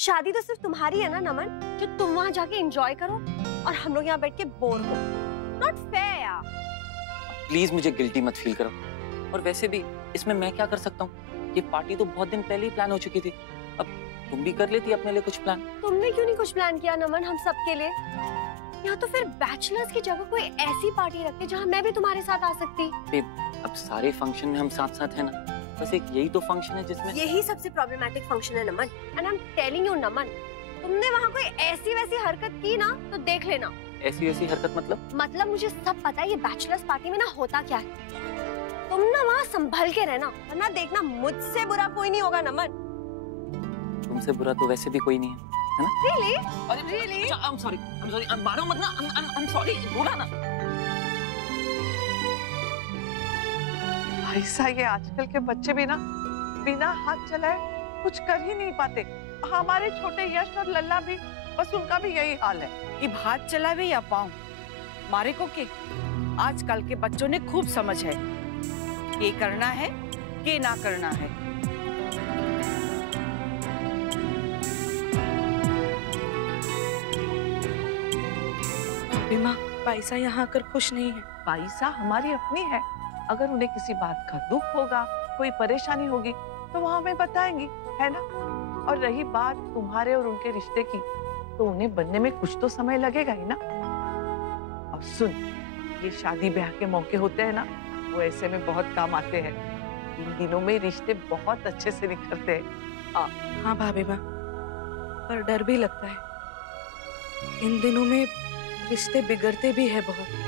शादी तो सिर्फ तुम्हारी है ना नमन, जो तुम वहाँ जाके एंजॉय करो और हम लोग यहाँ बैठ के बोर हो। नॉट फेयर यार। प्लीज मुझे गिल्टी मत फील करो। और वैसे भी इसमें मैं क्या कर सकता हूँ? ये पार्टी तो बहुत दिन पहले ही प्लान हो चुकी थी। अब तुम भी कर लेती अपने लिए कुछ प्लान। तुमने क्यों नहीं कुछ प्लान किया नमन हम सबके लिए? यहाँ तो फिर बैचलर्स की जगह कोई ऐसी पार्टी रखते जहाँ मैं भी तुम्हारे साथ आ सकती। बेब, अब सारे फंक्शन में हम साथ साथ है ना, बस एक यही तो फंक्शन है जिसमें। यही सबसे प्रॉब्लमैटिक फंक्शन है Naman. And I am telling you Naman, तुमने वहाँ कोई ऐसी वैसी हरकत की ना तो देख लेना। ऐसी वैसी हरकत मतलब मुझे सब पता है ये बैचलर्स पार्टी में ना होता क्या है। तुम ना वहाँ संभल के रहना, वरना देखना मुझसे बुरा कोई नहीं होगा नमन। तुमसे बुरा तो वैसे भी कोई नहीं है, है ना? Really? Really? I'm sorry, मारो मत ना, I'm sorry, बोला ना। ऐसा ये आजकल के बच्चे भी ना बिना हाथ चलाए कुछ कर ही नहीं पाते। हमारे छोटे यश और लल्ला भी, बस उनका भी यही हाल है। ये हाथ चलावे या पाँव मारे को के आजकल के बच्चों ने खूब समझ है, ये करना है के ना करना है। बीमा, पाइसा यहाँ आकर खुश नहीं है। पाइसा हमारी अपनी है, अगर उन्हें किसी बात का दुख होगा, कोई परेशानी होगी तो वो हमें बताएंगी, है ना? और रही बात तुम्हारे और उनके रिश्ते की, तो उन्हें बनने में कुछ तो समय लगेगा ही ना। और सुन, ये शादी ब्याह के मौके होते हैं ना, वो ऐसे में बहुत काम आते हैं। इन दिनों में रिश्ते बहुत अच्छे से निखरते हैं। हाँ भाभी माँ, पर डर भी लगता है। इन दिनों में रिश्ते बिगड़ते भी है बहुत।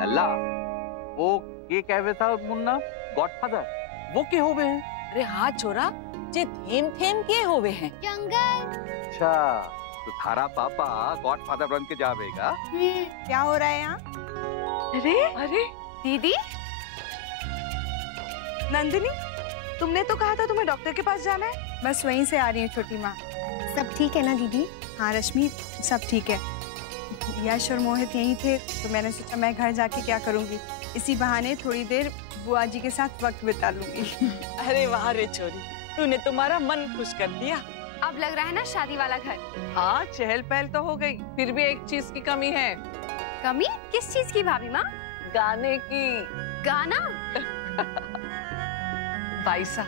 लल्ला, वो ये कह रहे था मुन्ना गॉडफादर, वो के हो गए हैं? अरे हाँ छोरा, जे थेम थेम के होवे हैं। जंगल। अच्छा, तो थारा पापा गॉडफादर बन के जावेगा। क्या हो रहा है यहाँ? अरे अरे दीदी, नंदिनी, तुमने तो कहा था तुम्हें डॉक्टर के पास जाना है। बस वहीं से आ रही हूँ छोटी माँ। सब ठीक है ना दीदी? हाँ रश्मि, सब ठीक है। यश और मोहित यहीं थे तो मैंने सोचा मैं घर जाके क्या करूँगी, इसी बहाने थोड़ी देर बुआ जी के साथ वक्त बिता लूंगी। अरे वाह रे छोरी, तूने तुम्हारा मन खुश कर दिया। अब लग रहा है ना शादी वाला घर। हाँ, चहल पहल तो हो गई, फिर भी एक चीज की कमी है। कमी? किस चीज की भाभी माँ? गाने की। गाना? पाइसा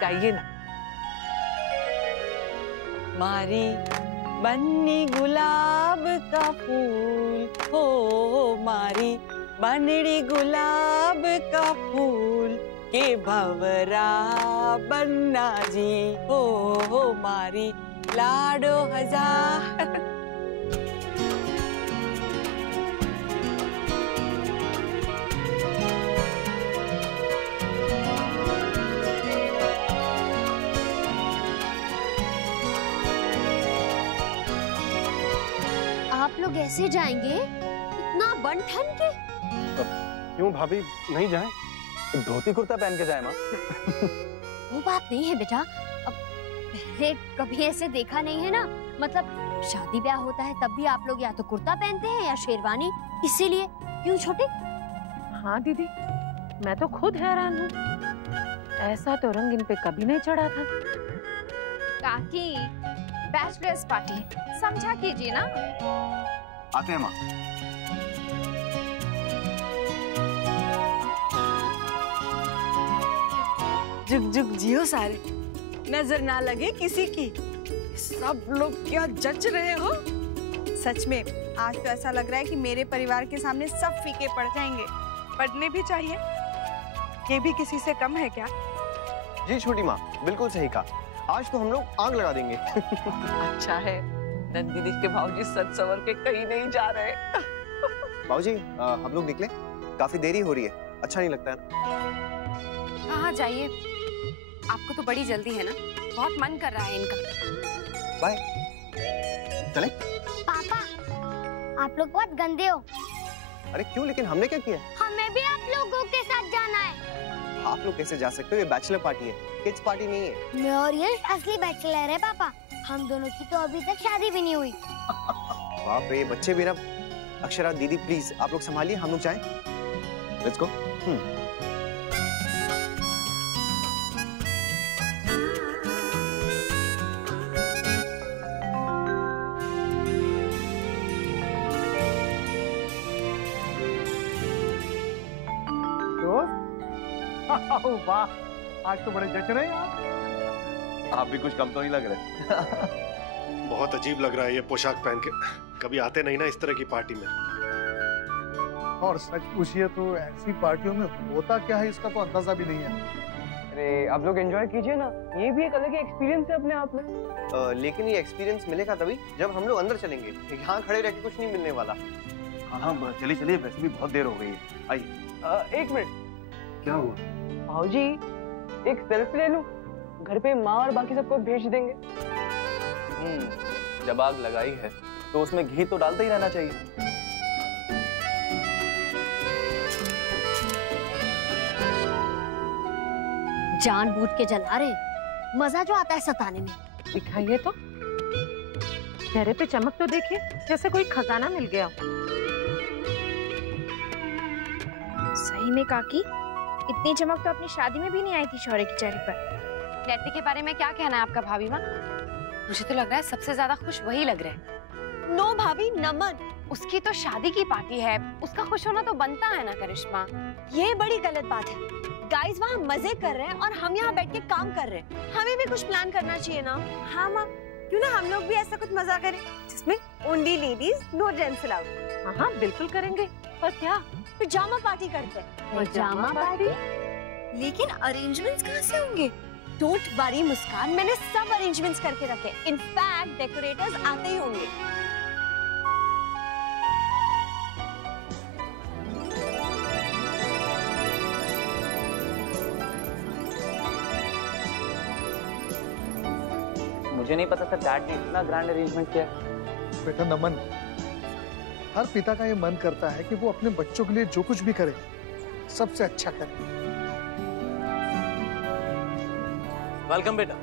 गाइए ना। मारी बन्नी गुलाब का फूल हो, मारी बनड़ी गुलाब का फूल के भवरा बन्ना जी हो, मारी लाडो हजार। आप लोग ऐसे जाएंगे इतना बन ठन के? क्यों भाभी, नहीं जाएं? धोती कुर्ता पहन के जाए माँ। वो बात नहीं है बेटा, अब पहले कभी ऐसे देखा नहीं है ना, मतलब शादी ब्याह होता है तब भी आप लोग या तो कुर्ता पहनते हैं या शेरवानी, इसीलिए। क्यों छोटे? हाँ दीदी, मैं तो खुद हैरान हूँ, ऐसा तो रंग इन पे कभी नहीं चढ़ा था। काकी, बैचलर्स पार्टी समझा कीजिए ना। आते हैं माँ। जुग जुग जियो सारे, नजर ना लगे किसी की। सब लोग क्या जच रहे हो? सच में आज तो ऐसा लग रहा है कि मेरे परिवार के सामने सब फीके पड़ जाएंगे। पढ़ने भी चाहिए, ये भी किसी से कम है क्या? जी छोटी माँ, बिल्कुल सही कहा, आज तो हम लोग आग लगा देंगे। अच्छा है, नंदिनी के भाऊजी सच सवर के कहीं नहीं जा रहे। भाऊजी, हम लोग निकले, काफी देरी हो रही है, अच्छा नहीं लगता है ना? हाँ जाइए, आपको तो बड़ी जल्दी है ना, बहुत मन कर रहा है इनका। बाय। चले? पापा, आप लोग बहुत गंदे हो। अरे क्यों, लेकिन हमने क्या किया? हमें भी आप लोगों के साथ जाना है। आप लोग कैसे जा सकते हो, ये बैचलर पार्टी है, किड्स पार्टी नहीं है। मैं और ये असली बैचलर है पापा, हम दोनों की तो अभी तक शादी भी नहीं हुई। बाप रे, बच्चे भी ना। अक्षरा दीदी प्लीज आप लोग संभालिए, हम लोग जाएं। Let's go. वाह, आज तो बड़े जच रहे हैं आप। आप भी कुछ कम तो नहीं लग रहे। बहुत अजीब लग रहा है ये पोशाक पहन के, कभी आते नहीं ना इस तरह की पार्टी में। और सच पूछिए तो ऐसी पार्टियों में होता क्या है इसका तो अंदाजा भी नहीं है। अरे आप लोग एंजॉय कीजिए ना, ये भी एक अलग एक्सपीरियंस है अपने आप में। लेकिन ये एक्सपीरियंस मिलेगा तभी जब हम लोग अंदर चलेंगे, यहाँ खड़े रह के कुछ नहीं मिलने वाला। हाँ चलिए चलिए, वैसे भी बहुत देर हो गई है, आइए। एक मिनट। क्या हुआ? भाऊजी एक सेल्फी ले लूं, घर पे माँ और बाकी सबको भेज देंगे। जब आग लगाई है तो उसमें घी तो डालते ही रहना चाहिए। जानबूझ के जला रहे, मजा जो आता है सताने में। दिखाइए तो, चेहरे पे चमक तो देखिए, जैसे कोई खजाना मिल गया। सही में काकी, इतनी चमक तो अपनी शादी में भी नहीं आई थी शौर्य के चेहरे पर। नैति के बारे में क्या कहना है आपका भाभी माँ? मुझे तो लग रहा है सबसे ज्यादा खुश वही लग रहे हैं। नो भाभी, नमन, उसकी तो शादी की पार्टी है, उसका खुश होना तो बनता है ना करिश्मा। ये बड़ी गलत बात है। गाइस वहाँ मजे कर रहे हैं और हम यहाँ बैठ के काम कर रहे हैं। हमें भी कुछ प्लान करना चाहिए ना। हाँ माँ, क्यों ना हम लोग भी ऐसा कुछ मजा करें जिसमें only ladies, no gents allowed. हाँ बिल्कुल करेंगे। पर क्या? पिजामा पार्टी करते हैं। Pyjama party? लेकिन अरेंजमेंट्स कहाँ से होंगे? डोंट वरी मुस्कान, मैंने सब अरेंजमेंट्स करके रखे। इनफैक्ट डेकोरेटर्स आते ही होंगे। मुझे नहीं पता था डैड ने इतना ग्रैंड अरेंजमेंट किया है। बेटा नमन, हर पिता का ये मन करता है कि वो अपने बच्चों के लिए जो कुछ भी करे सबसे अच्छा करे। वेलकम बेटा।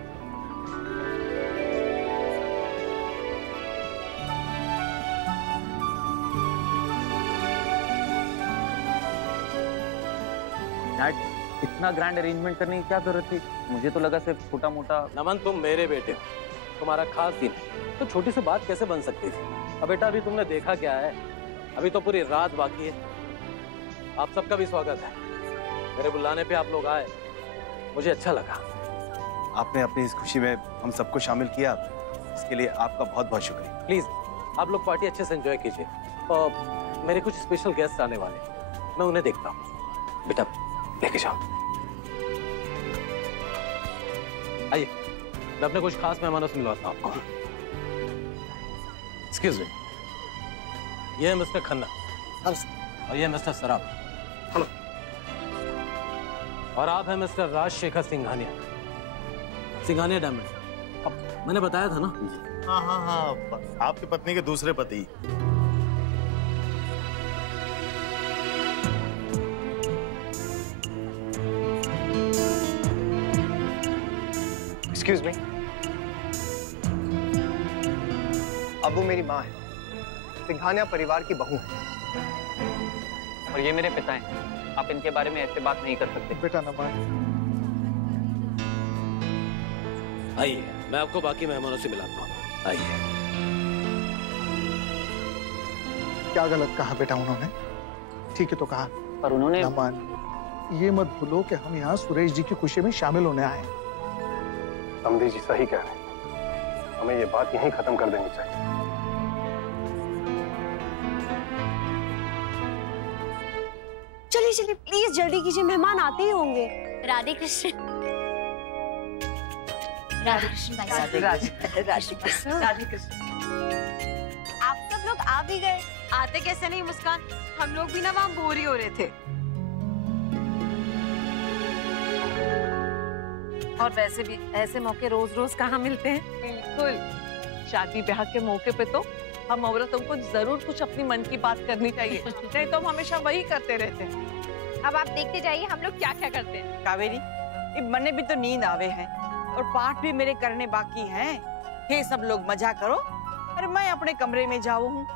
डैड, इतना ग्रैंड अरेंजमेंट करने की क्या जरूरत थी? मुझे तो लगा सिर्फ छोटा मोटा। नमन, तुम मेरे बेटे हो, तुम्हारा खास दिन, तो छोटी सी बात कैसे बन सकती थी? अब बेटा अभी तुमने देखा क्या है, अभी तो पूरी रात बाकी है। आप सबका भी स्वागत है, मेरे बुलाने पे आप लोग आए, मुझे अच्छा लगा। आपने अपनी इस खुशी में हम सबको शामिल किया, इसके लिए आपका बहुत बहुत शुक्रिया। प्लीज आप लोग पार्टी अच्छे से एंजॉय कीजिए। और मेरे कुछ स्पेशल गेस्ट आने वाले, मैं उन्हें देखता हूँ। बेटा लेके जाओ। आइए, मैं अपने कुछ खास मेहमानों से मिलवाता हूँ आपको। एक्सक्यूज मी, ये है मिस्टर खन्ना और ये है मिस्टर सराफ। हेलो। और आप हैं मिस्टर राजशेखर सिंघानिया, सिंघानिया डायमंड। अब मैंने बताया था ना। हाँ हाँ हाँ, आपकी पत्नी के दूसरे पति। एक्सक्यूज मी, अब वो मेरी माँ है, सिंघानिया परिवार की बहू है। और ये मेरे पिता हैं, आप इनके बारे में ऐसे बात नहीं कर सकते। बेटा नमन, आइए मैं आपको बाकी मेहमानों से मिलाता हूँ। आइए। क्या गलत कहा बेटा उन्होंने? ठीक है तो कहा, पर उन्होंने। नमन, ये मत भूलो कि हम यहाँ सुरेश जी की खुशी में शामिल होने आए। समधी जी सही कह रहे हैं, हमें ये बात यहीं खत्म कर देनी चाहिए। चलिए चलिए प्लीज जल्दी कीजिए, मेहमान आते ही होंगे। राधे कृष्ण। राधे कृष्ण भाई साहब। राधे कृष्ण। आप सब लोग आ भी गए, आते कैसे नहीं मुस्कान? हम लोग भी ना वहाँ बोर ही हो रहे थे। और वैसे भी ऐसे मौके रोज रोज कहाँ मिलते हैं? बिल्कुल, शादी ब्याह के मौके पे तो हम औरतों को जरूर कुछ अपनी मन की बात करनी चाहिए, नहीं तो हम हमेशा वही करते रहते हैं। अब आप देखते जाइए हम लोग क्या क्या करते हैं। कावेरी, ये मने भी तो नींद आवे हैं और पाठ भी मेरे करने बाकी हैं। हे सब लोग मजा करो, अरे मैं अपने कमरे में जाऊँ हूँ।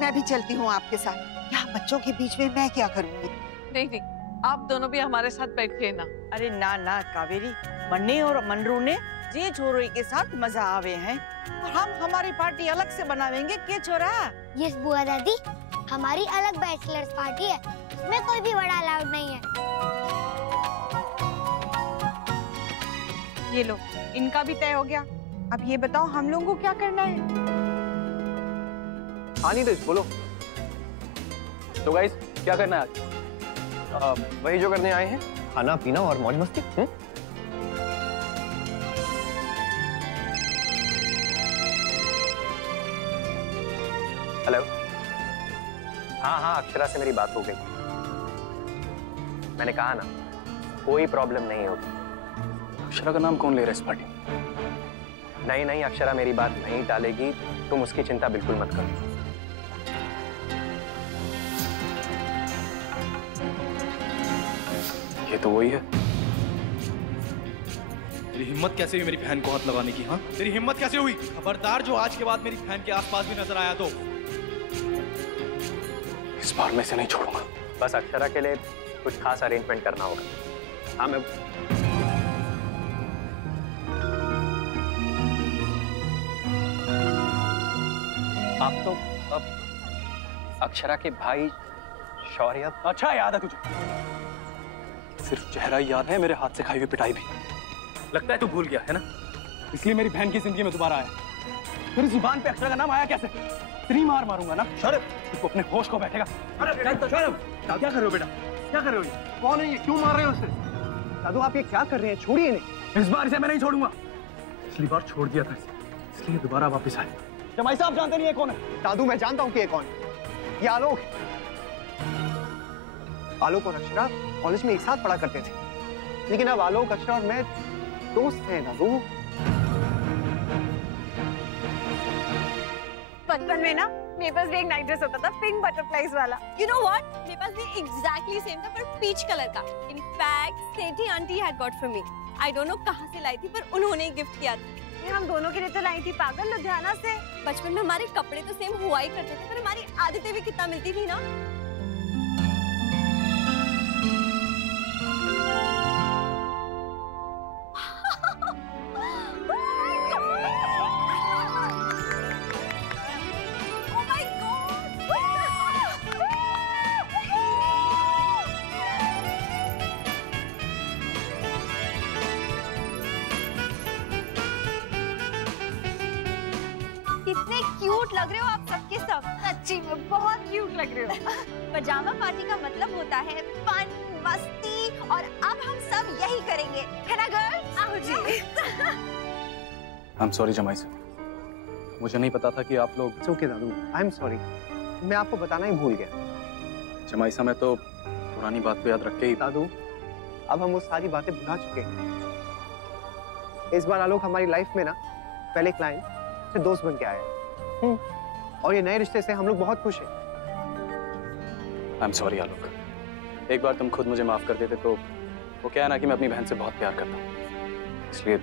मैं भी चलती हूँ आपके साथ। यहाँ बच्चों के बीच में मैं क्या करूँगी? नहीं नहीं, आप दोनों भी हमारे साथ बैठिए ना। अरे ना ना कावेरी, मन्ने और मनरू ने जे छोरोई के साथ मजा आवे हैं और हम हमारी पार्टी अलग से बनावेंगे। के छोरा? यस बुआ दादी, हमारी अलग बैचलर्स पार्टी है, उसमें कोई भी बड़ा अलाउड नहीं है। ये लो, इनका भी तय हो गया। अब ये बताओ हम लोगों को क्या करना है? हाँ नीरज बोलो। तो गाइस क्या करना है आज? वही जो करने आए हैं, खाना पीना और मौज मस्ती। हेलो। हाँ अक्षरा से मेरी बात हो गई। मैंने कहा ना, कोई प्रॉब्लम नहीं होगी। अक्षरा का नाम कौन ले रहा है इस पार्टी? नहीं अक्षरा मेरी बात नहीं टालेगी, तुम उसकी चिंता बिल्कुल मत करो। ये तो वही है। तेरी हिम्मत कैसे हुई मेरी बहन को हाथ लगाने की? हाँ, तेरी हिम्मत कैसे हुई? खबरदार जो आज के बाद मेरी बहन के आसपास भी नजर आया तो इस बार मैं इसे नहीं छोड़ूंगा। बस अक्षरा के लिए कुछ खास अरेंजमेंट करना होगा। हाँ मैं आप तो अब अक्षरा के भाई शौर्य। अच्छा याद है तुझे? सिर्फ चेहरा ही याद है, मेरे हाथ से खाई हुई पिटाई भी। लगता है तू भूल गया है ना, इसलिए मेरी बहन की जिंदगी में दोबारा आया। तेरी जुबान पे अक्षरा का नाम आया कैसे? तेरी मार मारूंगा ना। शौर्य तू अपने होश को बैठेगा। अरे शौर्य क्या कर रहे हो बेटा? क्या कर रहे हो? ये कौन है? ये क्यों मार रहे हो उसे? दादू आप ये क्या कर रहे हैं? छोड़िए इन्हें। इस बार इसे मैं नहीं छोड़ूंगा। पिछली बार छोड़ दिया था इसलिए दोबारा वापस आए। जमाई साहब जानते नहीं है कौन है? दादू मैं जानता हूँ कि ये कौन है। ये आलोक। आलोक और अक्षरा कॉलेज में एक साथ पढ़ा करते थे, लेकिन अब आलोक, अक्षरा और मैं दोस्त हैं दादू। बचपन में ना मेरे पास भी एक नाइट ड्रेस होता था, पिंक बटरफ्लाइज वाला। You know what? मेरे पास भी exactly same था, पर पीच कलर का। In fact, Sethi aunty had got for me. I don't know कहाँ से लाई थी, पर उन्होंने ही गिफ्ट किया था। ये हम दोनों के लिए तो लाई थी पागल, लुधियाना से। बचपन में हमारे कपड़े तो सेम हुआ ही करते थे, पर हमारी आदतें भी कितना मिलती थी ना। कितने क्यूट लग रहे हो आप सबके सब। सच्ची में बहुत क्यूट लग रहे हो। पजामा पार्टी का मतलब होता है फन, मस्ती, और अब हम सब यही करेंगे, है ना गर्ल्स? आओ जी। I'm sorry जमाई साहब, मुझे नहीं पता था कि आप लोग। It's okay Dadu, I'm sorry, मैं आपको बताना ही भूल गया। जमाई साहब मैं तो पुरानी बात को याद रख के ही। दादू अब हम वो सारी बातें भुला चुके हैं। इस बार आलोक हमारी लाइफ में ना पहले क्लाइंट से दोस्त बन के आया। और ये नए रिश्ते से हम लोग बहुत खुश हैं। I'm sorry आलोक, एक बार तुम खुद मुझे माफ कर देते तो वो क्या है ना कि मैं अपनी बहन से बहुत प्यार करता हूँ, इसलिए।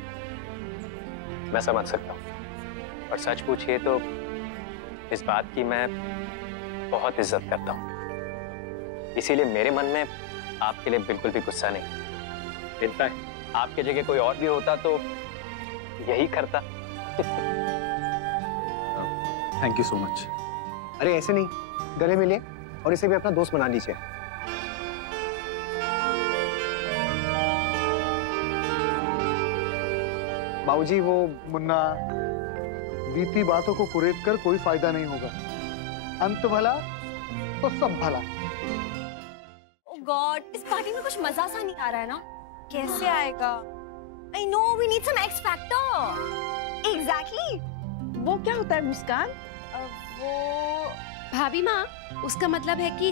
मैं समझ सकता हूँ, और सच पूछिए तो इस बात की मैं बहुत इज्जत करता हूँ, इसीलिए मेरे मन में आपके लिए बिल्कुल भी गुस्सा नहीं। इनफैक्ट आपके जगह कोई और भी होता तो यही करता। Thank you so much. अरे ऐसे नहीं, गले मिलिए और इसे भी अपना दोस्त बना लीजिए। बाबूजी वो मुन्ना, बीती बातों को कुरेद कर कोई फायदा नहीं होगा। अंत भला तो सब भला। Oh God, इस पार्टी में कुछ मजा सा नहीं आ रहा है ना? कैसे आएगा? I know we need some X factor. Exactly. वो क्या होता है मुस्कान? वो भाभी माँ, उसका मतलब है कि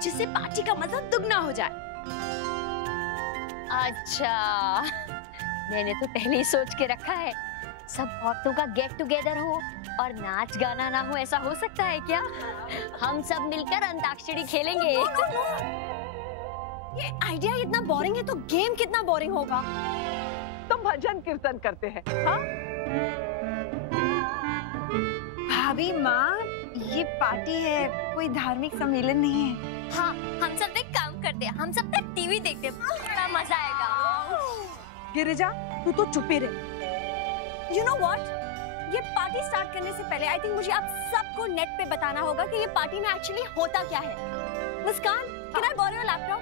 जिससे पार्टी का मजा दुगना हो जाए। अच्छा, मैंने तो पहले ही सोच के रखा है, सब औरतों का गेट टुगेदर हो और नाच गाना ना हो, ऐसा हो सकता है क्या? हम सब मिलकर अंताक्षरी खेलेंगे। ये आइडिया इतना बोरिंग है तो गेम कितना बोरिंग होगा। तो भजन कीर्तन करते हैं। हाँ? भाभी माँ, ये पार्टी है, कोई धार्मिक सम्मेलन नहीं है। हाँ, हम सब एक काम करते हैं, हम सब तक टीवी देखते हैं, बड़ा मजा आएगा। गिरिजा, तू तो चुप ही रह। You know what? ये पार्टी स्टार्ट करने से पहले आई थिंक मुझे आप सबको नेट पे बताना होगा कि ये पार्टी में एक्चुअली होता क्या है। मुस्कान, can I borrow your laptop?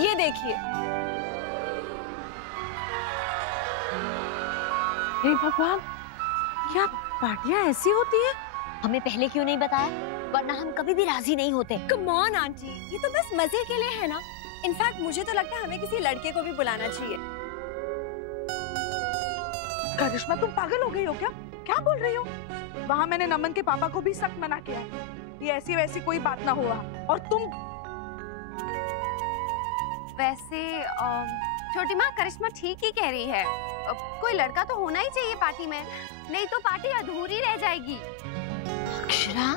ये देखिए, हे भगवान, क्या पार्टियां ऐसी होती हैं? हमें पहले क्यों नहीं बताया, वरना हम कभी भी राजी नहीं होते। कम ऑन आंटी, ये तो बस मजे के लिए है ना। इनफैक्ट मुझे तो लगता है हमें किसी लड़के को भी बुलाना चाहिए। करिश्मा, तुम पागल हो गई हो क्या? क्या बोल रही हो? वहाँ मैंने नमन के पापा को भी सख्त मना किया है, ये ऐसी वैसी कोई बात ना हुआ। और तुम वैसे छोटी माँ, करिश्मा ठीक ही कह रही है। कोई लड़का तो होना ही चाहिए पार्टी में, नहीं तो पार्टी अधूरी रह जाएगी। Akshara,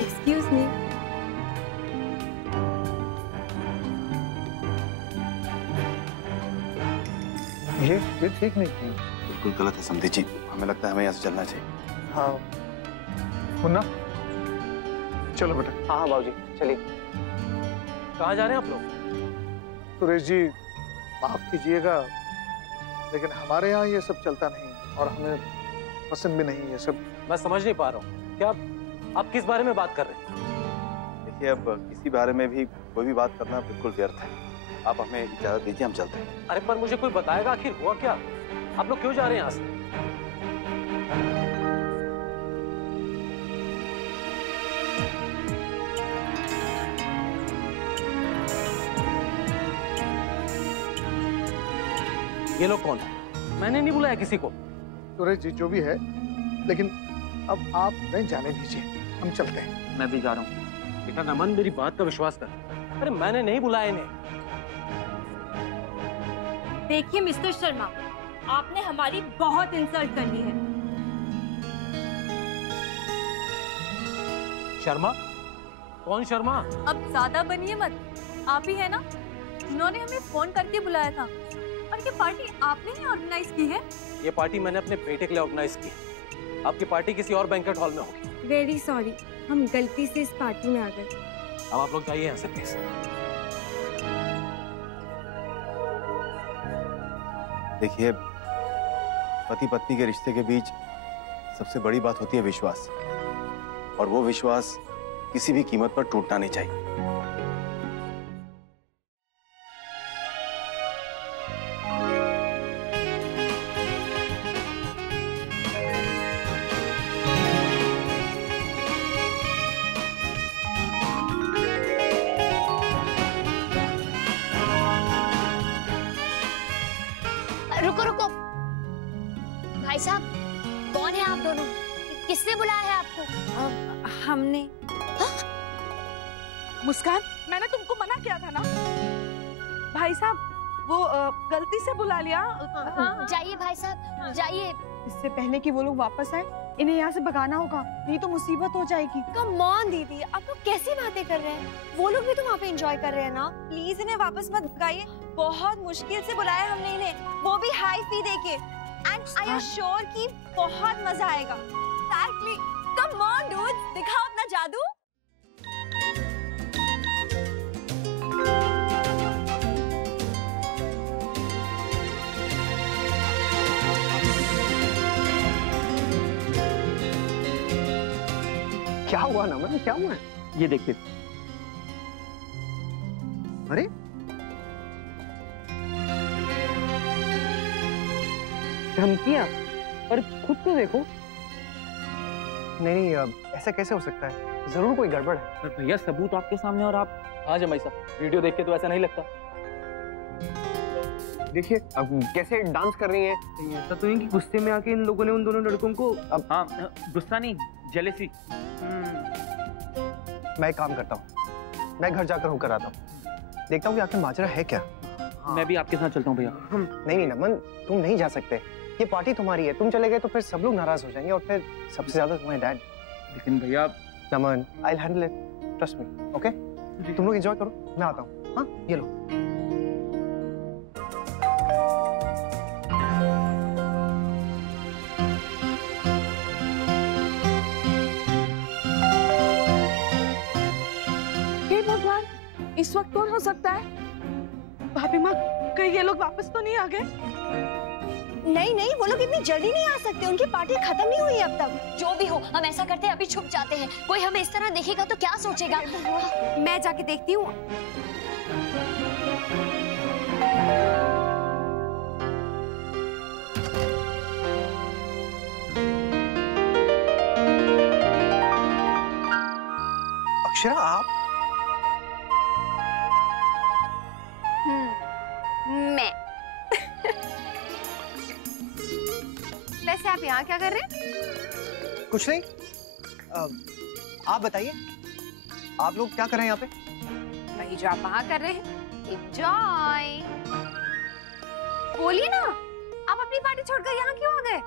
excuse me. ये ठीक नहीं थी। बिल्कुल गलत है समधी जी, हमें लगता है हमें यहाँ से चलना चाहिए। हाँ मुन्ना, चलो बेटा। हाँ हाँ बाबूजी, चलिए। कहाँ जा रहे हैं आप लोग? सुरेश जी, माफ कीजिएगा, लेकिन हमारे यहाँ ये सब चलता नहीं और हमें पसंद भी नहीं ये सब। मैं समझ नहीं पा रहा हूँ, क्या आप किस बारे में बात कर रहे हैं? देखिए, अब किसी बारे में भी कोई भी बात करना बिल्कुल व्यर्थ है। आप हमें इजाजत दीजिए, हम चलते हैं। अरे पर मुझे कोई बताएगा आखिर हुआ क्या? आप लोग क्यों जा रहे हैं यहाँ से? ये लोग कौन है? मैंने नहीं बुलाया किसी को। सुरेश जी, जो भी है, लेकिन अब आप नहीं जाने दीजिए, हम चलते हैं। मैं भी जा रहा हूँ। बेटा नमन, मेरी बात का विश्वास कर। अरे मैंने नहीं बुलाया इन्हें। देखिए मिस्टर शर्मा, आपने हमारी बहुत इंसल्ट कर ली है। शर्मा? कौन शर्मा? अब ज्यादा बनिए मत, आप ही है ना जिन्होंने हमें फोन करके बुलाया था, और ये पार्टी आपने ही ऑर्गेनाइज की है। ये पार्टी मैंने अपने बेटे के लिए ऑर्गेनाइज की है। आपकी पार्टी किसी और बैंक्वेट हॉल में होगी। वेरी सॉरी, हम गलती से इस पार्टी में आ गए। अब आप लोग जाइए यहाँ से प्लीज। देखिए, पति पत्नी के रिश्ते के बीच सबसे बड़ी बात होती है विश्वास, और वो विश्वास किसी भी कीमत पर टूटना नहीं चाहिए। रुको रुको, भाई साहब, कौन है आप दोनों? किसने बुलाया है आपको? हमने। मुस्कान, मैंने तुमको मना किया था ना। भाई साहब, वो गलती से बुला लिया। जाइए भाई साहब, जाइए। इससे पहले कि वो लोग वापस आए, इन्हें यहाँ से भगाना होगा, नहीं तो मुसीबत हो जाएगी। कम ऑन दीदी, आप लोग कैसी बातें कर रहे हैं? वो लोग भी तो वहाँ पे एंजॉय कर रहे हैं ना। प्लीज इन्हें वापस मत भगाइए, बहुत मुश्किल से बुलाया हमने इन्हें, वो भी हाई फी देके। एंड आई एम श्योर कि बहुत मजा आएगा। एक्चुअली कम ऑन डूड्स, दिखाओ अपना जादू। क्या हुआ नमन, क्या हुआ? ये देखिए। अरे धमकियां, पर खुद तो देखो। नहीं, अब ऐसा कैसे हो सकता है? जरूर कोई गड़बड़ है। पर भैया, सबूत आपके सामने और आप। हाँ जमाई साहब, वीडियो देख के तो ऐसा नहीं लगता। देखिए अब कैसे डांस कर रही हैं। ऐसा तो नहीं कि गुस्से में आके इन लोगों ने उन दोनों लड़कों को। अब हाँ, गुस्सा नहीं, जेलेसी। मैं एक काम करता हूँ, मैं घर जाकर होकर आता हूँ, देखता हूँ कि आखिर माजरा है क्या। मैं भी आपके साथ चलता हूँ भैया। नहीं नमन, तुम नहीं जा सकते, ये पार्टी तुम्हारी है। तुम चले गए तो फिर सब लोग नाराज हो जाएंगे, और फिर सबसे ज्यादा तुम्हारे डैड। लेकिन भैया। Naman, I will handle it, trust me, okay? तुम लोग एंजॉय करो, मैं आता हूँ। हाँ, ये लो। हे भगवान, इस वक्त कौन हो सकता है? भाभी माँ, कहीं ये लोग वापस तो नहीं आ गए? नहीं नहीं, वो लोग इतनी जल्दी नहीं आ सकते, उनकी पार्टी खत्म नहीं हुई अब तक। जो भी हो, हम ऐसा करते हैं अभी छुप जाते हैं, कोई हमें इस तरह देखेगा तो क्या सोचेगा। मैं जाके देखती हूँ। अक्षरा आप? मैं वैसे आप यहाँ क्या कर रहे हैं? कुछ नहीं। आप बताइए, आप लोग क्या कर रहे हैं यहाँ पे? वही जो आप वहाँ कर रहे हैं, एंजॉय। बोलिए ना, आप अपनी पार्टी छोड़कर यहाँ क्यों आ गए?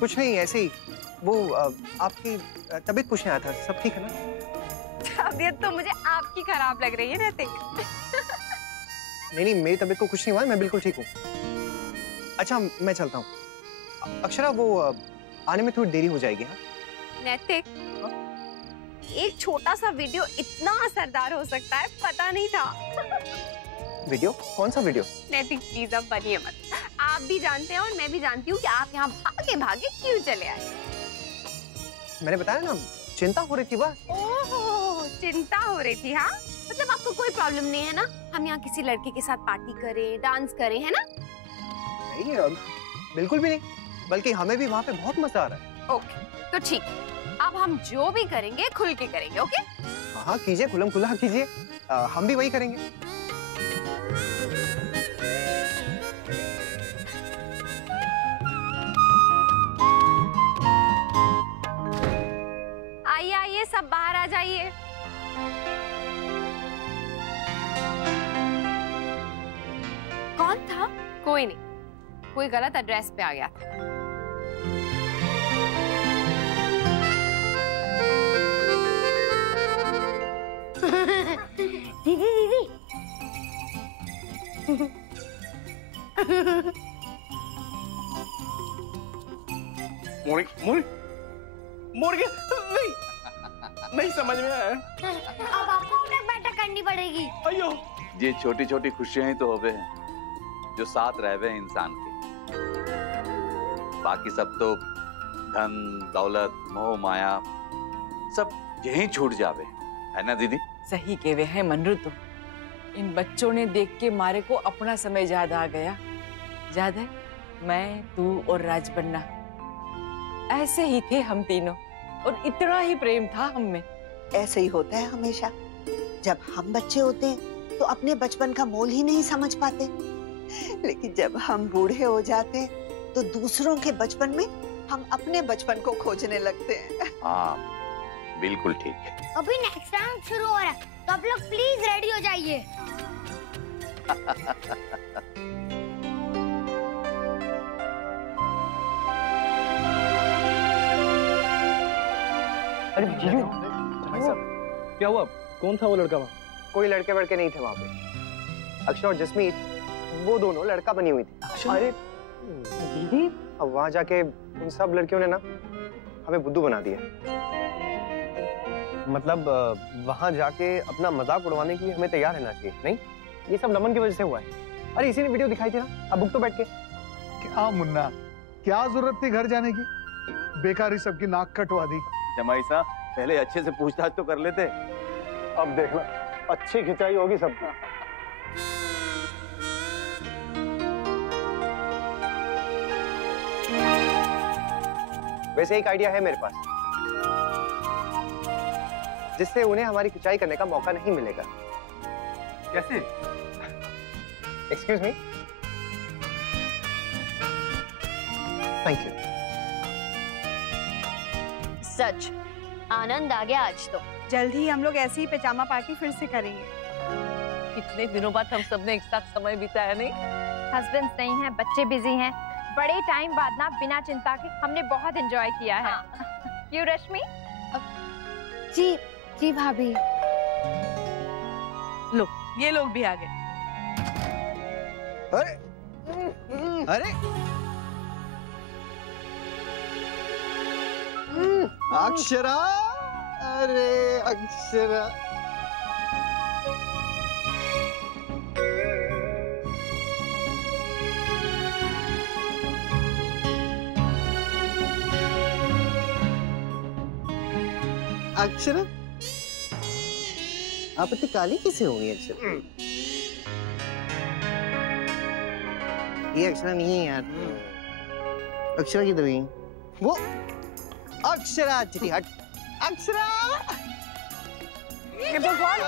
कुछ नहीं, ऐसे ही। वो आपकी तबीयत पूछने आया था, सब ठीक है ना? तबीयत तो मुझे आपकी खराब लग रही है ऋतिक। नहीं नहीं, मेरी तबीयत को कुछ नहीं हुआ है, मैं बिल्कुल ठीक हूँ। अच्छा, मैं चलता हूँ। अक्षरा, वो आने में थोड़ी देरी हो जाएगी। हाँ नैतिक, एक छोटा सा वीडियो इतना असरदार हो सकता है, पता नहीं था। वीडियो? कौन सा वीडियो? नैतिक प्लीज अब बनिए मत। आप भी जानते हैं और मैं भी जानती हूँ कि आप यहाँ भागे भागे क्यों चले आए। मैंने बताया ना, चिंता हो रही थी बस। ओह, चिंता हो रही थी। हाँ, मतलब आपको कोई प्रॉब्लम नहीं है ना, हम यहाँ किसी लड़के के साथ पार्टी करें, डांस करें, है ना? नहीं, बिल्कुल भी नहीं, बल्कि हमें भी वहाँ पे बहुत मजा आ रहा है। ओके, तो ठीक है, अब हम जो भी करेंगे खुल के करेंगे। ओके? हाँ कीजिए, खुलम खुला कीजिए, हम भी वही करेंगे। आइए आइए, सब बाहर आ जाइए। कौन था? कोई नहीं, कोई गलत एड्रेस पे आ गया था। दीदी दीदी। मोड़ गया? नहीं समझ में आया। अब आपको बैठक करनी पड़ेगी। अयो, ये छोटी छोटी खुशियां ही तो होवे हैं जो साथ रहवे हैं इंसान के। बाकी सब तो धन दौलत मोह माया सब यहीं छूट जावे, है ना दीदी? सही कहवे है मनरू। तो इन बच्चों ने देख के मारे को अपना समय याद आ गया। याद है, मैं, तू और राजबन्ना ऐसे ही थे हम तीनों, और इतना ही प्रेम था हम में। ऐसे ही होता है हमेशा। जब हम बच्चे होते हैं तो अपने बचपन का मोल ही नहीं समझ पाते, लेकिन जब हम बूढ़े हो जाते हैं तो दूसरों के बचपन में हम अपने बचपन को खोजने लगते हैं। हाँ बिल्कुल ठीक। अभी नेक्स्ट राउंड शुरू हो रहा है, तो आप लोग प्लीज रेडी हो जाइए। अरे जीजू, भाई साहब क्या हुआ? कौन था वो लड़का वहाँ? कोई लड़के वड़के नहीं थे वहाँ पे। अक्षरा और जसमीत, वो दोनों लड़का बनी हुई थी। अरे दीदी, अब वहाँ जाके उन सब लड़कियों ने ना हमें बुद्धू बना दिया। मतलब वहाँ जाके अपना मजाक उड़वाने के लिए हमें तैयार रहना चाहिए। नहीं, ये सब नमन की वजह से हुआ है। अरे इसी ने वीडियो दिखाई थी ना, अब बुक तो बैठ के। क्या मुन्ना, क्या जरूरत थी घर जाने की? बेकार ही सबकी नाक कटवा दी। जमाई साहब, पहले अच्छे से पूछताछ तो कर लेते। अब देखना, अच्छी खिंचाई होगी सबकी। वैसे एक आइडिया है मेरे पास, जिससे उन्हें हमारी खिंचाई करने का मौका नहीं मिलेगा। कैसे? Excuse me. Thank you. सच आनंद आ गया आज तो। जल्द ही हम लोग ऐसी ही पैजामा पार्टी फिर से करेंगे। कितने दिनों बाद हम सबने एक साथ समय बिताया, नहीं? हस्बैंड्स नहीं हैं, बच्चे बिजी हैं, बड़े टाइम बाद ना बिना चिंता के हमने बहुत एंजॉय किया है। क्यों रश्मि? जी जी भाभी। लो, ये लोग भी आ गए। अरे अरे अक्षरा, अरे अक्षरा, अक्षरा, आप इतनी काली कैसे हो गई अक्षरा? ये अक्षरा नहीं है यार। अक्षरा किधर गई? वो अक्षरा चिटी हट। अक्षरा! हे भगवान!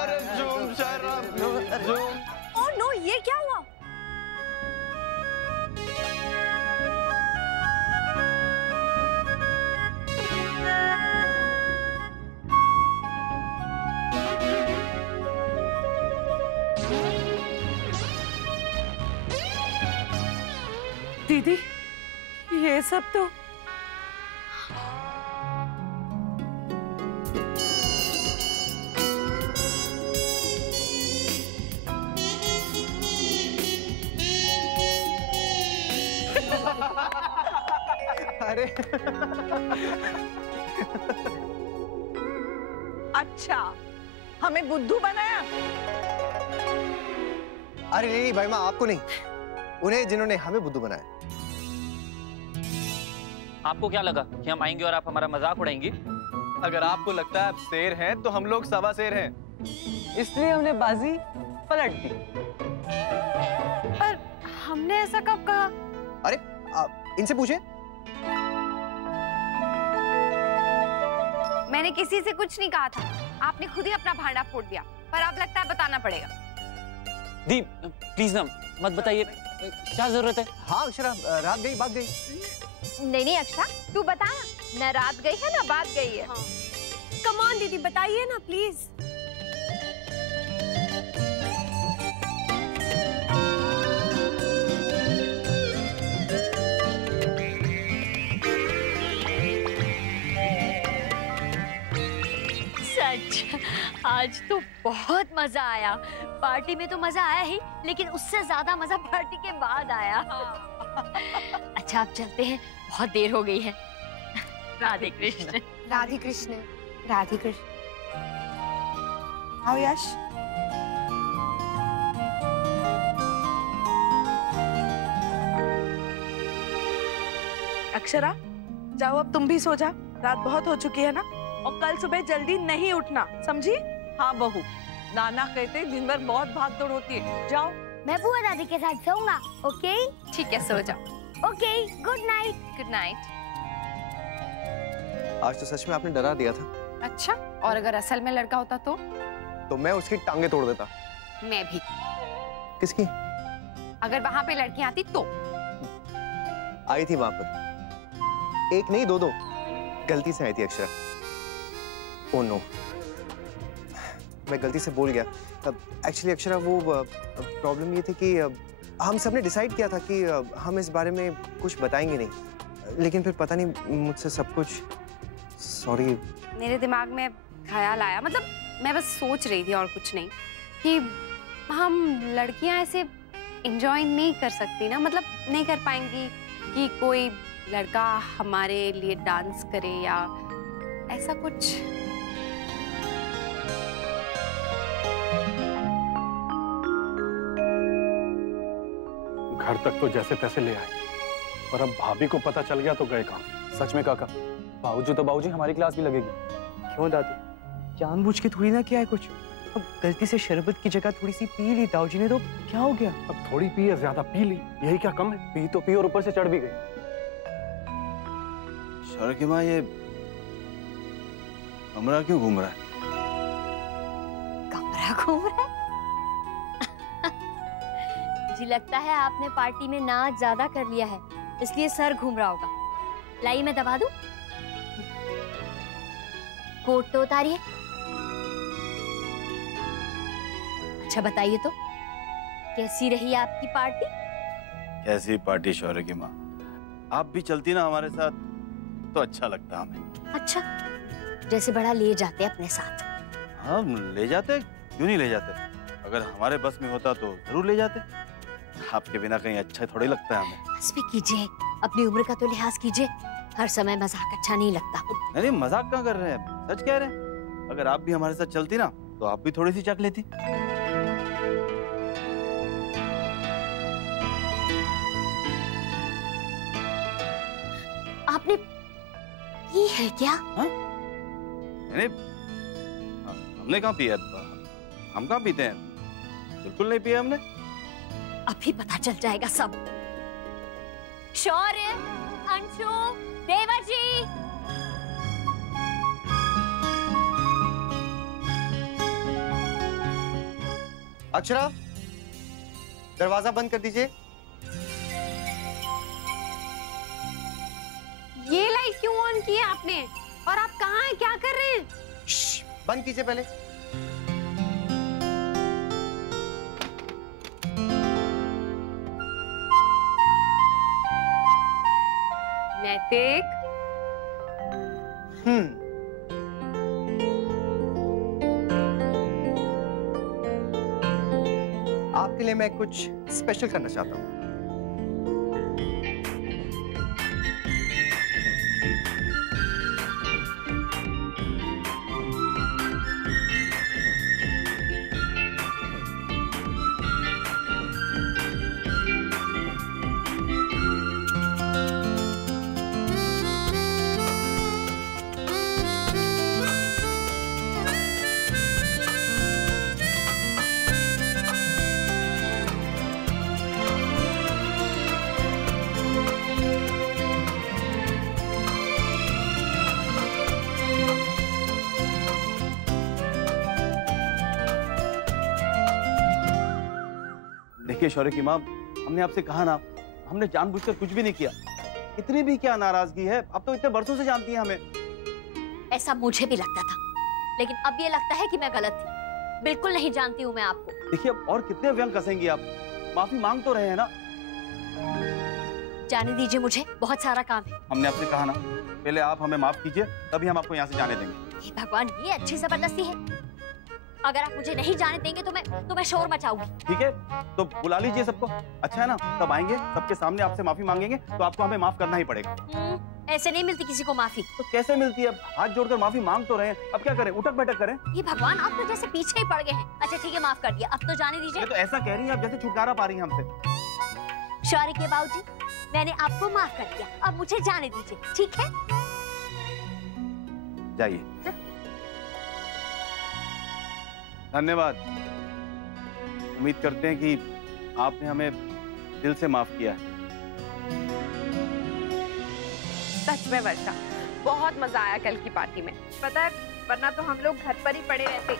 ओह नो, ये क्या हुआ? दीदी, ये सब तो अरे अच्छा, हमें बुद्धू बनाया? अरे नहीं भाई माँ, आपको नहीं, उन्हें जिन्होंने हमें बुद्धू बनाया। आपको क्या लगा कि हम आएंगे और आप हमारा मजाक उड़ाएंगे? अगर आपको लगता है आप शेर हैं तो हम लोग सवा शेर हैं, इसलिए हमने बाजी पलट दी। पर हमने ऐसा कब कहा? अरे इनसे पूछे। मैंने किसी से कुछ नहीं कहा था, आपने खुद ही अपना भांडा फोड़ दिया, पर अब लगता है बताना पड़ेगा। दी प्लीज ना मत बताइए, क्या जरूरत है? हाँ अक्षरा, रात गई बात गई। नहीं नहीं अक्षरा, तू बता ना रात गई है ना बात गई है। कम ऑन दीदी, बताइए ना प्लीज। सच, आज तो बहुत मजा आया। पार्टी में तो मजा आया ही, लेकिन उससे ज्यादा मजा पार्टी के बाद आया। अच्छा अब चलते हैं, बहुत देर हो गई है। राधे कृष्ण। राधे कृष्ण। राधे कृष्ण। आओ यश। अक्षरा, जाओ अब तुम भी सो जा, रात बहुत हो चुकी है ना, और कल सुबह जल्दी नहीं उठना, समझी? हाँ बहू, नाना कहते दिन भर बहुत भागदौड़ होती है। जाओ। मैं बुआ दादी के साथ सोऊंगा। ओके ठीक है, सो जाओ। Okay, good night. Good night. आज तो सच में आपने डरा दिया था। अच्छा, और अगर असल में लड़का होता तो मैं उसकी टांगे तोड़ देता। मैं भी। किसकी? अगर वहां पे लड़कियां आती तो। आई थी वहां पर, एक नहीं दो, गलती से आई थी अक्षरा। ओह नो, मैं गलती से बोल गया। एक्चुअली अक्षरा, वो प्रॉब्लम ये थी कि हम सबने डिसाइड किया था कि हम इस बारे में कुछ बताएंगे नहीं, लेकिन फिर पता नहीं मुझसे सब कुछ। सॉरी। मेरे दिमाग में ख्याल आया, मतलब मैं बस सोच रही थी और कुछ नहीं, कि हम लड़कियां ऐसे एंजॉय नहीं कर सकती ना, मतलब नहीं कर पाएंगी कि कोई लड़का हमारे लिए डांस करे या ऐसा कुछ। घर तक तो जैसे तैसे ले आए, पर अब भाभी को पता चल गया तो गए कहाँ। सच में काका, बाबूजी तो बाबूजी, हमारी क्लास भी लगेगी। क्यों दादू, जानबूझ के थोड़ी ना किया है कुछ। अब गलती से शरबत की जगह थोड़ी सी पी ली ताऊजी ने, तो क्या हो गया? अब थोड़ी पी है, ज्यादा पी ली, यही क्या कम है? पी तो पी और ऊपर से चढ़ भी गई। शौर्य की माँ, ये कमरा क्यों घूम रहा है? कमरा घूम रहा है? जी लगता है आपने पार्टी में नाच ज्यादा कर लिया है, इसलिए सर घूम रहा होगा। लाई मैं दबा दूं? कोट तो उतारिए। अच्छा बताइए तो, कैसी रही आपकी पार्टी? कैसी पार्टी शौर्य की माँ, आप भी चलती ना हमारे साथ तो अच्छा लगता हमें। अच्छा, जैसे बड़ा ले जाते अपने साथ। हाँ ले जाते, क्यों नहीं ले जाते? अगर हमारे बस में होता तो जरूर ले जाते। आपके बिना कहीं अच्छा थोड़ी लगता है हमें। बस भी कीजिए, अपनी उम्र का तो लिहाज कीजिए। हर समय मजाक अच्छा नहीं लगता। नहीं मजाक कहाँ कर रहे हैं, सच कह रहे हैं। अगर आप भी हमारे साथ चलती ना तो आप भी थोड़ी सी चख लेती। आपने ये है क्या? हाँ? नहीं हमने कहाँ पिया? हम कहाँ पीते हैं? बिल्कुल नहीं पिया हमने। अभी पता चल जाएगा सब। शौर्य, अंशु, देवाजी, अक्षरा, दरवाजा बंद कर दीजिए। ये लाइट क्यों ऑन की है आपने? और आप कहाँ हैं? क्या कर रहे हैं? बंद कीजिए पहले। नैतिक। आपके लिए मैं कुछ स्पेशल करना चाहता हूँ। देखिए शौर्य की माँ, हमने आपसे कहा ना, हमने जानबूझकर कुछ भी नहीं किया। इतनी भी क्या नाराजगी है? अब तो इतने बरसों से जानती हैं हमें। ऐसा मुझे भी लगता था, लेकिन अब ये लगता है कि मैं गलत थी। बिल्कुल नहीं जानती हूँ मैं आपको। देखिए अब और कितने व्यंग कसेंगी आप? माफी मांग तो रहे हैं ना। जाने दीजिए, मुझे बहुत सारा काम है। हमने आपसे कहा ना, पहले आप हमें माफ कीजिए, तभी हम आपको यहाँ से जाने देंगे। हे भगवान, ये अच्छी जबरदस्ती है। अगर आप मुझे नहीं जाने देंगे तो मैं शोर मचाऊंगी। ठीक है, तो बुला लीजिए सबको। अच्छा है ना, तब आएंगे, सबके सामने आपसे माफी मांगेंगे, तो आपको हमें माफ करना ही पड़ेगा। ऐसे नहीं मिलती किसी को माफी। तो कैसे मिलती है? हाथ जोड़कर माफी मांग तो रहे हैं, अब क्या करें? उठक बैठक करें? ये भगवान, आप तो जैसे पीछे ही पड़ गए हैं। अच्छा ठीक है, माफ कर दिया, अब तो जाने दीजिए। तो ऐसा कह रही हैं आप जैसे छुटकारा पा रही हैं हमसे। शौर्य के बाबूजी, मैंने आपको माफ कर दिया, अब मुझे जाने दीजिए, ठीक है? जाइए। धन्यवाद। उम्मीद करते हैं कि आपने हमें दिल से माफ किया है। सच में वर्षा, बहुत मजा आया कल की पार्टी में। पता है, वरना तो हम लोग घर पर ही पड़े रहते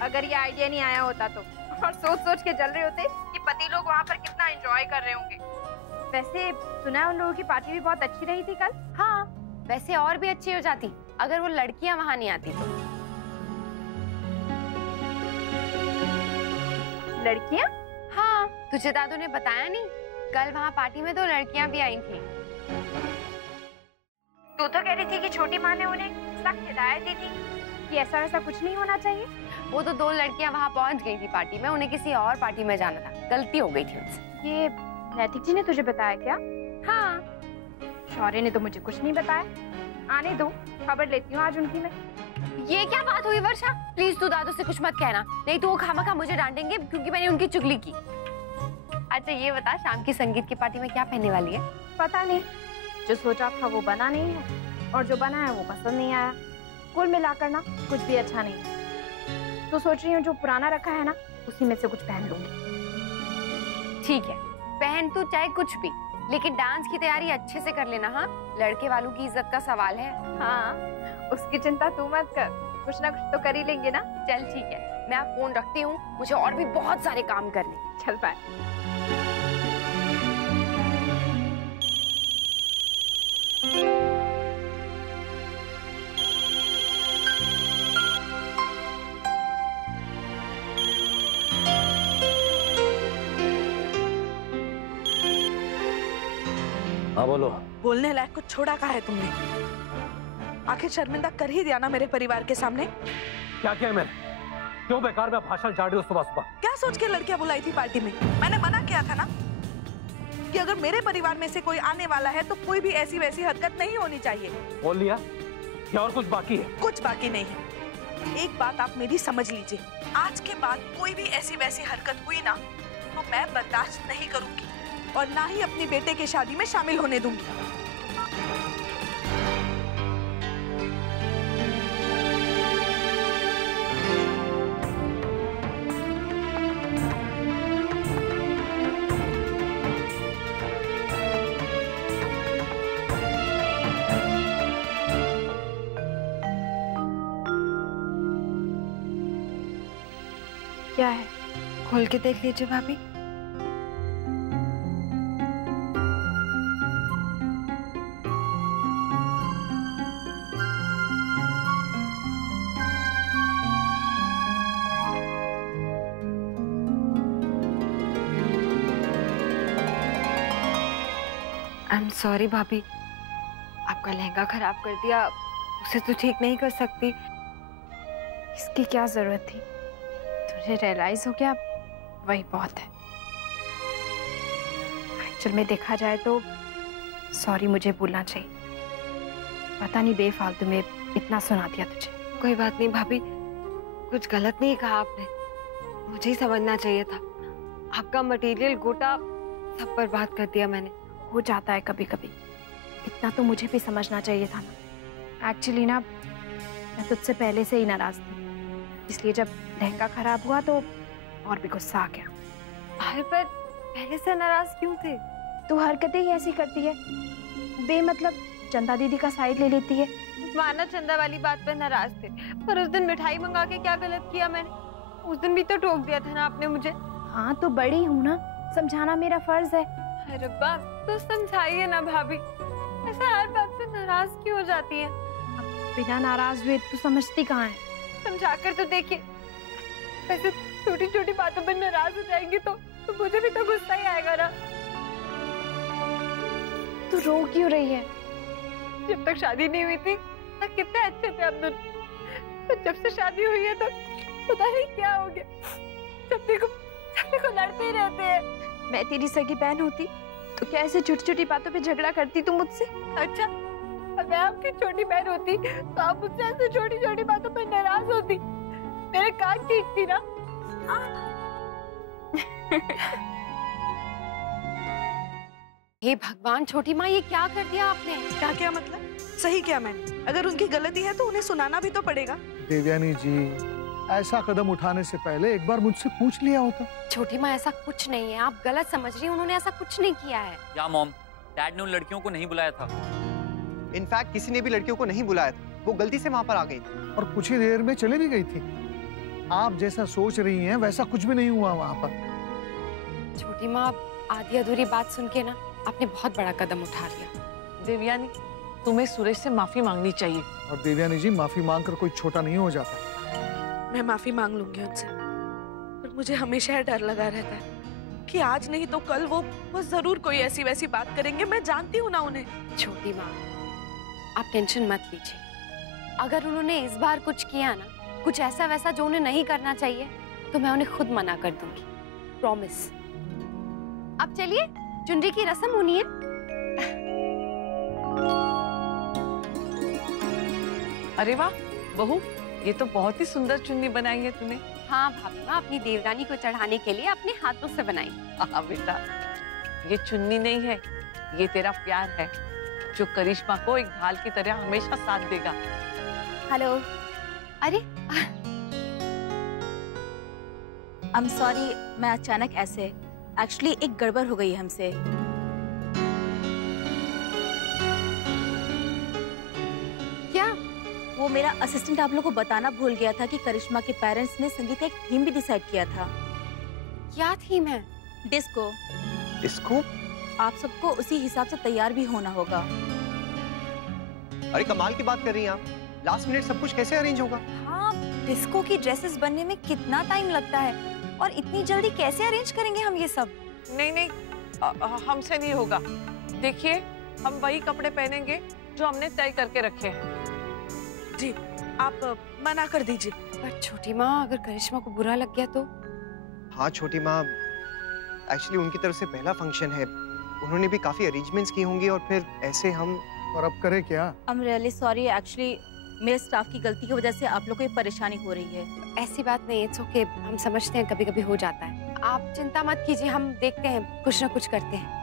अगर ये आइडिया नहीं आया होता तो। और सोच सोच के जल रहे होते कि पति लोग वहाँ पर कितना एंजॉय कर रहे होंगे। वैसे सुना है उन लोगों की पार्टी भी बहुत अच्छी रही थी कल। हाँ, वैसे और भी अच्छी हो जाती अगर वो लड़कियां वहाँ नहीं आती तो। लड़कियां? हाँ, तुझे दादू ने बताया नहीं? कल वहाँ पार्टी में 2 लड़कियां भी आई थी। तू तो कह रही थी कि छोटी माँ ने उन्हें सख्त हिदायत दी थी कि ऐसा वैसा कुछ नहीं होना चाहिए। वो तो 2 लड़कियां वहाँ पहुँच गई थी पार्टी में, उन्हें किसी और पार्टी में जाना था, गलती हो गई थी उनसे। ये नैतिक जी ने तुझे बताया क्या? हाँ। शौर्य ने तो मुझे कुछ नहीं बताया। आने दो, खबर लेती हूँ आज उनकी मैं। ये क्या बात हुई वर्षा? प्लीज तू दादू से कुछ मत कहना, नहीं तो वो खामखा मुझे डांटेंगे क्योंकि मैंने उनकी चुगली की। अच्छा ये बता, शाम की संगीत की पार्टी में क्या पहनने वाली है? पता नहीं, जो सोचा था वो बना नहीं है और जो बना है वो पसंद नहीं आया। कुल मिलाकर ना कुछ भी अच्छा नहीं। तो सोच रही हूँ जो पुराना रखा है ना उसी में से कुछ पहन लूंगी। ठीक है, पहन तू चाहे कुछ भी, लेकिन डांस की तैयारी अच्छे से कर लेना। हाँ, लड़के वालों की इज्जत का सवाल है। हाँ, उसकी चिंता तू मत कर, कुछ ना कुछ तो कर ही लेंगे ना। चल ठीक है, मैं अब फोन रखती हूँ, मुझे और भी बहुत सारे काम करने। चल बाय। हाँ बोलो। बोलने लायक कुछ छोड़ा का है तुमने? आखिर शर्मिंदा कर ही दिया ना मेरे परिवार के सामने। क्या किया मैंने? क्यों बेकार में भाषण झाड़ रही हो सुबह सुबह? क्या सोच के लड़कियां बुलाई थी पार्टी में? मैंने मना किया था ना कि अगर मेरे परिवार में से कोई आने वाला है तो कोई भी ऐसी वैसी हरकत नहीं होनी चाहिए। बोल लिया? क्या और कुछ बाकी है? कुछ बाकी नहीं है। एक बात आप मेरी समझ लीजिए, आज के बाद कोई भी ऐसी वैसी हरकत हुई ना तो मैं बर्दाश्त नहीं करूंगी और ना ही अपनी बेटे की शादी में शामिल होने दूंगी। क्या है? खोल के देख लीजिए भाभी। आई एम सॉरी भाभी, आपका लहंगा खराब कर दिया, उसे तो ठीक नहीं कर सकती। इसकी क्या जरूरत थी? तुझे रियलाइज हो गया, वही बहुत है। एक्चुअल में देखा जाए तो सॉरी मुझे बोलना चाहिए। पता नहीं बेफालतू में इतना सुना दिया तुझे। कोई बात नहीं भाभी, कुछ गलत नहीं कहा आपने, मुझे ही समझना चाहिए था। आपका मटेरियल गोटा सब बर्बाद कर दिया मैंने। हो जाता है कभी कभी, इतना तो मुझे भी समझना चाहिए था ना। एक्चुअली ना मैं तुझसे पहले से ही नाराज थी, इसलिए जब लहंगा खराब हुआ तो और भी गुस्सा आ गया। अरे पर पहले से नाराज क्यों थे? तू हरकतें ही ऐसी करती है, बेमतलब चंदा दीदी का साइड ले लेती है। माना चंदा वाली बात पर नाराज थे, पर उस दिन मिठाई मंगा के क्या गलत किया मैंने? उस दिन भी तो टोक दिया था ना आपने मुझे। हाँ तो बड़ी हूँ ना, समझाना मेरा फर्ज है। अरे बाप, तो समझाइए ना भाभी, ऐसा हर बात पे नाराज क्यों हो जाती है? बिना नाराज हुए तू समझती कहाँ है? समझाकर तो देखिए। ऐसे छोटी छोटी बातों पर नाराज हो जाएंगी तो मुझे भी तो गुस्सा ही आएगा ना। तू रो क्यों रही है? जब तक शादी नहीं हुई थी तब कितने अच्छे थे हम दोनों, तो जब से शादी हुई है तो पता नहीं क्या हो गया। जब देखो लड़ते ही रहते हैं। मैं तेरी सगी बहन होती तो क्या ऐसे छोटी छोटी बातों पे झगड़ा करती तू मुझसे? अच्छा, और मैं आपकी छोटी बहन होती तो आप मुझसे ऐसे छोटी छोटी बातों पे नाराज होती, मेरे कान खींचती ना। हे भगवान, छोटी माँ ये क्या कर दिया आपने? क्या क्या मतलब? सही किया मैंने। अगर उनकी गलती है तो उन्हें सुनाना भी तो पड़ेगा। देवयानी जी, ऐसा कदम उठाने से पहले एक बार मुझसे पूछ लिया होता। छोटी माँ ऐसा कुछ नहीं है, आप गलत समझ रही हैं, उन्होंने ऐसा कुछ नहीं किया है। या मॉम, डैड ने उन लड़कियों को नहीं बुलाया था। इनफैक्ट किसी ने भी लड़कियों को नहीं बुलाया था, वो गलती से वहाँ पर आ गई और कुछ ही देर में चले भी गई थी। आप जैसा सोच रही हैं वैसा कुछ भी नहीं हुआ वहाँ पर। छोटी माँ, आधी अधूरी बात सुन के ना आपने बहुत बड़ा कदम उठा लिया। देवयानी, तुम्हें सुरेश से माफी मांगनी चाहिए। और देवयानी जी, माफी मांगकर कोई छोटा नहीं हो जाता। मैं माफी मांग लूंगी उनसे, पर मुझे हमेशा यह डर लगा रहता है कि आज नहीं तो कल वो जरूर कोई ऐसी वैसी बात करेंगे। मैं जानती हूँ ना उन्हें। छोटी माँ, आप टेंशन मत लीजिए। अगर उन्होंने इस बार कुछ किया ना, कुछ ऐसा वैसा जो उन्हें नहीं करना चाहिए, तो मैं उन्हें खुद मना कर दूंगी, प्रॉमिस। अब चलिए, चुनरी की रस्म होनी है। अरे वाह बहू, ये तो बहुत ही सुंदर चुन्नी बनाई है तूने। हाँ भाभी माँ, अपनी देवरानी को चढ़ाने के लिए अपने हाथों से बनाई। हाँ बेटा, ये चुन्नी नहीं है, ये तेरा प्यार है जो करिश्मा को एक ढाल की तरह हमेशा साथ देगा। हेलो। अरे I'm sorry, मैं अचानक ऐसे, एक्चुअली एक गड़बड़ हो गई हमसे। क्या? वो मेरा असिस्टेंट आप लोगों को बताना भूल गया था कि करिश्मा के पेरेंट्स ने संगीत का एक थीम भी डिसाइड किया था। क्या थीम है? डिस्को। डिस्को? आप सबको उसी हिसाब से तैयार भी होना होगा। अरे कमाल की बात कर रही हैं आप, लास्ट मिनट सब कुछ कैसे अरेंज होगा? हाँ, डिस्को की ड्रेसेस बनने में कितना टाइम लगता है और इतनी जल्दी कैसे अरेंज करेंगे हम ये सब? नहीं नहीं, हमसे नहीं होगा। देखिए, हम वही कपड़े पहनेंगे जो हमने तय करके रखे हैं। जी, आप मना कर दीजिए। पर छोटी माँ, अगर करिश्मा को बुरा लग गया तो? हाँ छोटी माँ, एक्चुअली उनकी तरफ से पहला फंक्शन है, उन्होंने भी काफी अरेंजमेंट्स की होंगी और फिर ऐसे हम। और अब करे क्या? I'm really sorry, एक्चुअली मेरे स्टाफ की गलती की वजह से आप लोग को ये परेशानी हो रही है। ऐसी बात नहीं, इट्स ओके, हम समझते हैं कभी कभी हो जाता है। आप चिंता मत कीजिए, हम देखते हैं, कुछ ना कुछ करते हैं।